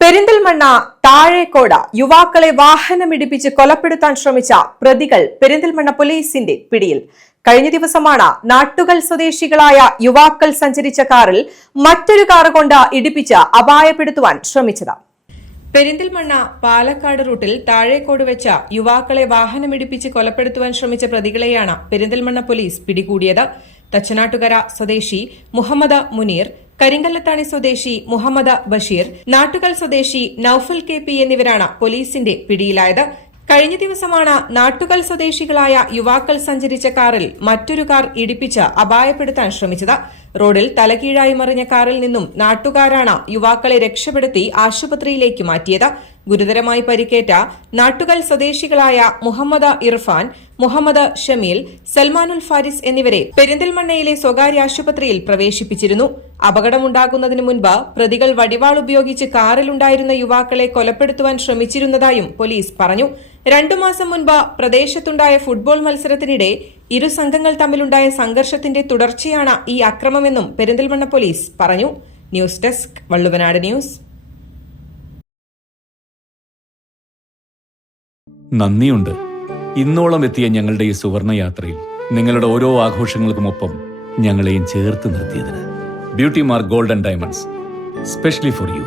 പെരിന്തൽമണ്ണ താഴേക്കോട് യുവാക്കളെ വാഹനമിടിപ്പിച്ച് കൊലപ്പെടുത്താൻ ശ്രമിച്ച പ്രതികൾ പെരിന്തൽമണ്ണ പോലീസിന്റെ പിടിയിൽ. കഴിഞ്ഞ ദിവസമാണ് നാട്ടുകൽ സ്വദേശികളായ യുവാക്കൾ സഞ്ചരിച്ച കാറിൽ മറ്റൊരു കാർ കൊണ്ട് ഇടിപ്പിച്ച് അപായപ്പെടുത്തുവാൻ ശ്രമിച്ചത്. പെരിന്തൽമണ്ണ പാലക്കാട് റൂട്ടിൽ താഴേക്കോട് വെച്ച യുവാക്കളെ വാഹനമിടിപ്പിച്ച് കൊലപ്പെടുത്തുവാൻ ശ്രമിച്ച പ്രതികളെയാണ് പെരിന്തൽമണ്ണ പോലീസ് പിടികൂടിയത്. തച്ചനാട്ടുകര സ്വദേശി മുഹമ്മദ് മുനീർ, കരിങ്കല്ലത്താണി സ്വദേശി മുഹമ്മദ് ബഷീർ, നാട്ടുകൽ സ്വദേശി നൌഫൽ KP എന്നിവരാണ് പോലീസിന്റെ പിടിയിലായത്. കഴിഞ്ഞ ദിവസമാണ് നാട്ടുകൽ സ്വദേശികളായ യുവാക്കൾ സഞ്ചരിച്ച കാറിൽ മറ്റൊരു കാർ ഇടിപ്പിച്ച് അപായപ്പെടുത്താൻ ശ്രമിച്ചത്. റോഡിൽ തലകീഴായി മറിഞ്ഞ കാറിൽ നിന്നും നാട്ടുകാരാണ് യുവാക്കളെ രക്ഷപ്പെടുത്തി ആശുപത്രിയിലേക്ക് മാറ്റിയത്. ഗുരുതരമായി പരിക്കേറ്റ നാട്ടുകൽ സ്വദേശികളായ മുഹമ്മദ് ഇർഫാൻ, മുഹമ്മദ് ഷമീൽ, സൽമാനുൽ ഫാരിസ് എന്നിവരെ പെരിന്തൽമണ്ണയിലെ സ്വകാര്യ ആശുപത്രിയിൽ പ്രവേശിപ്പിച്ചിരുന്നു. അപകടമുണ്ടാകുന്നതിന് മുൻപ് പ്രതികൾ വടിവാൾ ഉപയോഗിച്ച് കാറിലുണ്ടായിരുന്ന യുവാക്കളെ കൊലപ്പെടുത്തുവാൻ ശ്രമിച്ചിരുന്നതായും പോലീസ് പറഞ്ഞു. 2 മാസം മുൻപ് പ്രദേശത്തുണ്ടായ ഫുട്ബോൾ മത്സരത്തിനിടെ ഇരു സംഘങ്ങൾ തമ്മിലുണ്ടായ സംഘർഷത്തിന്റെ തുടർച്ചയാണ് ഈ അക്രമമെന്നും പെരിന്തൽമണ്ണ പോലീസ് പറഞ്ഞു. News desk, Valluvanad news. നന്ദിയുണ്ട്. ഇന്നോളം എത്തിയ ഞങ്ങളുടെ ഈ സുവർണയാത്രയിൽ നിങ്ങളുടെ ഓരോ ആഘോഷങ്ങൾക്കുമൊപ്പം ഞങ്ങളെയും ചേർത്ത് നിർത്തിയതിന്. Beauty Mark Gold and Diamonds, specially for U.